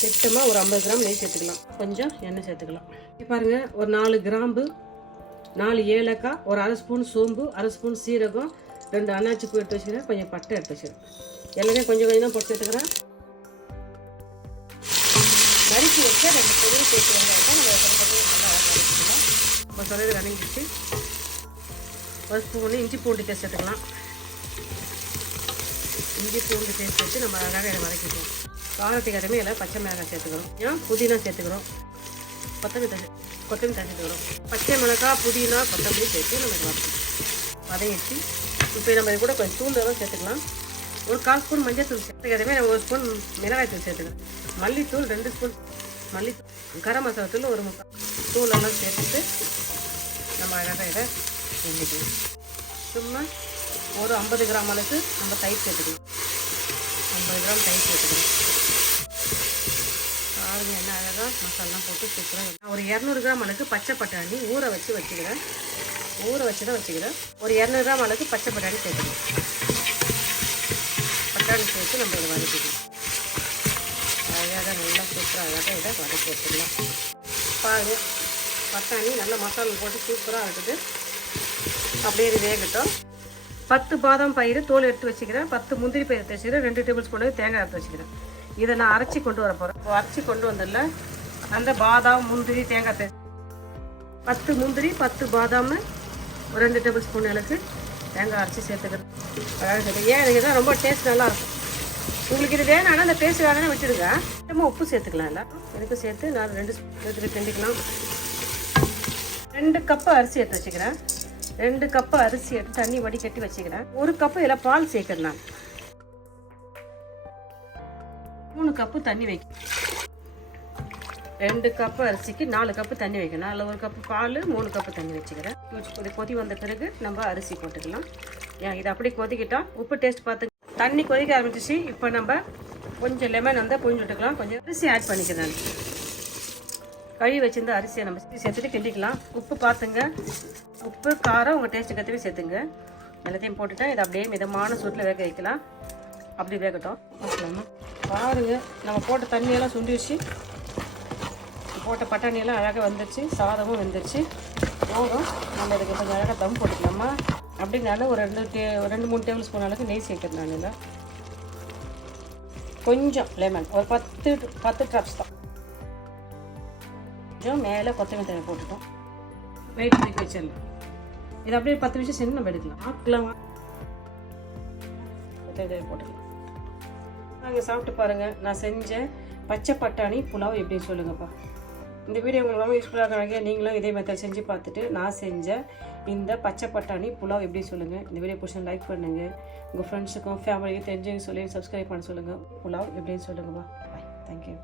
திட்டமாக ஒரு 50 கிராம் நெய் சேர்த்துக்கலாம். கொஞ்சம் எண்ணெய் சேர்த்துக்கலாம். பாருங்கள், ஒரு 4 கிராம்பு, 4 ஏலக்காய், ஒரு அரை ஸ்பூன் சோம்பு, அரை ஸ்பூன் சீரகம், 2 அன்னாச்சி பூ எடுத்து வச்சுக்கிறேன், கொஞ்சம் பட்டை எடுத்து வச்சுக்கிறேன். எல்லாமே கொஞ்சம் கொஞ்சம் தான் போட்டு சேர்த்துக்கிறேன். நறுக்கி வச்ச 2 பெரிய சேர்த்து வெங்காயம் நம்ம நல்லா வதக்கிக்கலாம். ஒரு சதவீதம் வதங்கிடுச்சு. ஒரு ஸ்பூன் இஞ்சி பூண்டு பேஸ்ட் சேர்த்துக்கலாம். இஞ்சி பூண்டு பேஸ்ட் வச்சு நம்ம அழகாக இதை வதக்கிக்கலாம். காரத்துக்கு அதுமே எல்லாம் பச்சை மிளகாய் சேர்த்துக்கிறோம். ஏன் புதினா சேர்த்துக்கிறோம், கொத்தமல்லி சேர்த்துக்கிறோம். பச்சை மிளகாய், புதினா, கொத்தமல்லி சேர்த்து நம்ம வதங்கிச்சு. இப்போ நம்ம இது கூட கொஞ்சம் தூள் சேர்த்துக்கலாம். ஒரு 1/4 ஸ்பூன் மஞ்சள் தூள் சேர்த்துக்க, அதுமே நம்ம 1 ஸ்பூன் மிளகாய் தூள் சேர்த்துக்கிறோம். மல்லித்தூள் 2 ஸ்பூன், மல்லித்தூள், கரம் மசாலா தூள் 1 முக்கால் தூள் எல்லாம் சேர்த்துட்டு நம்ம அழகாக இதை செஞ்சுக்கலாம். சும்மா ஒரு 50 கிராம் அளவுக்கு நம்ம தயிர் சேர்த்துக்கலாம். 50 கிராம் தயிர் சேர்த்துக்கலாம். பாருங்க என்ன அழகாக மசாலாம் போட்டு சூப்பராக. நான் ஒரு 200 கிராம் அளவுக்கு பச்சை பட்டாணி ஊற வச்சு வச்சுக்கிறேன். ஊற வச்சு தான் வச்சுக்கிறேன். ஒரு 200 கிராம் அளவுக்கு பச்சை பட்டாணி சேர்த்துக்கலாம். பட்டாணி சேர்த்து நம்ம இதை வதக்கிக்கலாம். அழகாக நல்லா சூப்பராக அழகாக இதை வதக்கி வச்சுக்கலாம். பாருங்க, பட்டாணி நல்லா மசாலா போட்டு சூப்பராக இருக்குது. அப்படியே இது வேகட்டும். 10 பாதாம் பயிறு தோல் எடுத்து வச்சுக்கிறேன். 10 முந்திரி பயிர் எடுத்து வச்சுக்கிறேன். 2 டேபிள் ஸ்பூன் தேங்காய் எடுத்து வச்சுக்கிறேன். இதை நான் அரைச்சி கொண்டு வர போகிறேன். அரைச்சி கொண்டு வந்ததில்ல அந்த பாதாம், முந்திரி, தேங்காய் பேஸ்ட் 10 முந்திரி, 10 பாதாம், 2 டேபிள் ஸ்பூன் அளவுக்கு தேங்காய் அரைச்சி சேர்த்துக்கிறேன். அழகாக சேர்த்து ஏன் எனக்கு தான் ரொம்ப டேஸ்ட் நல்லாயிருக்கும். உங்களுக்கு இது வேணான்னா அந்த பேஸ்ட் வேணாலும் விட்டுடுங்க. கொஞ்சமாக உப்பு சேர்த்துக்கலாம். இல்லை இதுக்கு சேர்த்து நான் 2 ஸ்பூன் கிண்டிக்கலாம். 2 கப்பு அரிசி எடுத்து வச்சுக்கிறேன். 2 கப்பு அரிசி எடுத்து தண்ணி வடிகட்டி வச்சுக்கிறேன். 1 கப்பு இதில் பால் சேர்க்கிறேன். நான் 3 கப்பு தண்ணி வைக்கிறேன். 2 கப்பு அரிசிக்கு 4 கப்பு தண்ணி வைக்கணும். அதில் 1 கப்பு பால், 3 கப்பு தண்ணி வச்சுக்கிறேன். கொதி வந்த பிறகு நம்ம அரிசி போட்டுக்கலாம். ஏன் இது அப்படி கொதிக்கிட்டா உப்பு டேஸ்ட் பார்த்து தண்ணி கொதிக்க ஆரம்பிச்சிச்சு. இப்போ நம்ம கொஞ்சம் லெமன் வந்து புழிஞ்சு விட்டுக்கலாம். கொஞ்சம் அரிசி ஆட் பண்ணிக்கிறேன். கழுவி வச்சிருந்த அரிசியை நம்ம சேர்த்துட்டு கிண்டிக்கலாம். உப்பு பார்த்துங்க, உப்பு காரம் உங்கள் டேஸ்ட்டுக்கு கற்றுவே சேர்த்துங்க. எல்லாத்தையும் போட்டுட்டேன். இதை அப்படியே மிதமான சூட்டில் வேக வைக்கலாம். அப்படி வேகட்டும். பாருங்கள், நம்ம போட்ட தண்ணியெல்லாம் சுண்டிடுச்சு. போட்ட பட்டாணியெல்லாம் அழகாக வந்துடுச்சு. சாதமும் வெந்துடுச்சு. போதும். நம்ம இதுக்கு கொஞ்சம் அழகாக தம் போட்டுக்கலாமா. அப்படினால ஒரு 2-3 டேபிள் ஸ்பூன் அளவுக்கு நெய் சேர்க்குறேன். நான் இல்லை கொஞ்சம் லெமன் ஒரு 10 ட்ராப்ஸ் தான். கொஞ்சம் மேலே கொத்தமல்லி தழை போட்டுட்டோம். வெயிட் தூக்கி வச்சிடலாம். இது அப்படியே 10 நிமிஷம் செஞ்சு நம்ம எடுக்கலாம். ஆக்கலாம். கொத்தமல்லி தழை போட்டுக்கலாம். நாங்கள் சாப்பிட்டு பாருங்கள். நான் செஞ்ச பச்சை பட்டாணி புலாவ் எப்படின்னு சொல்லுங்கப்பா. இந்த வீடியோ உங்களுக்கு ரொம்ப யூஸ்ஃபுல்லாக இருக்காங்க. நீங்களும் இதே மெத்தட் செஞ்சு பார்த்துட்டு நான் செஞ்ச இந்த பச்சை பட்டாணி புலாவ் எப்படி சொல்லுங்கள். இந்த வீடியோ பிடிச்சா லைக் பண்ணுங்கள். உங்கள் ஃப்ரெண்ட்ஸுக்கும் ஃபேமிலிக்கும் தெரிஞ்சவங்க சொல்லி சப்ஸ்கிரைப் பண்ண சொல்லுங்கள். புலாவ் எப்படின்னு சொல்லுங்கப்பா. பாய். தேங்க்யூ.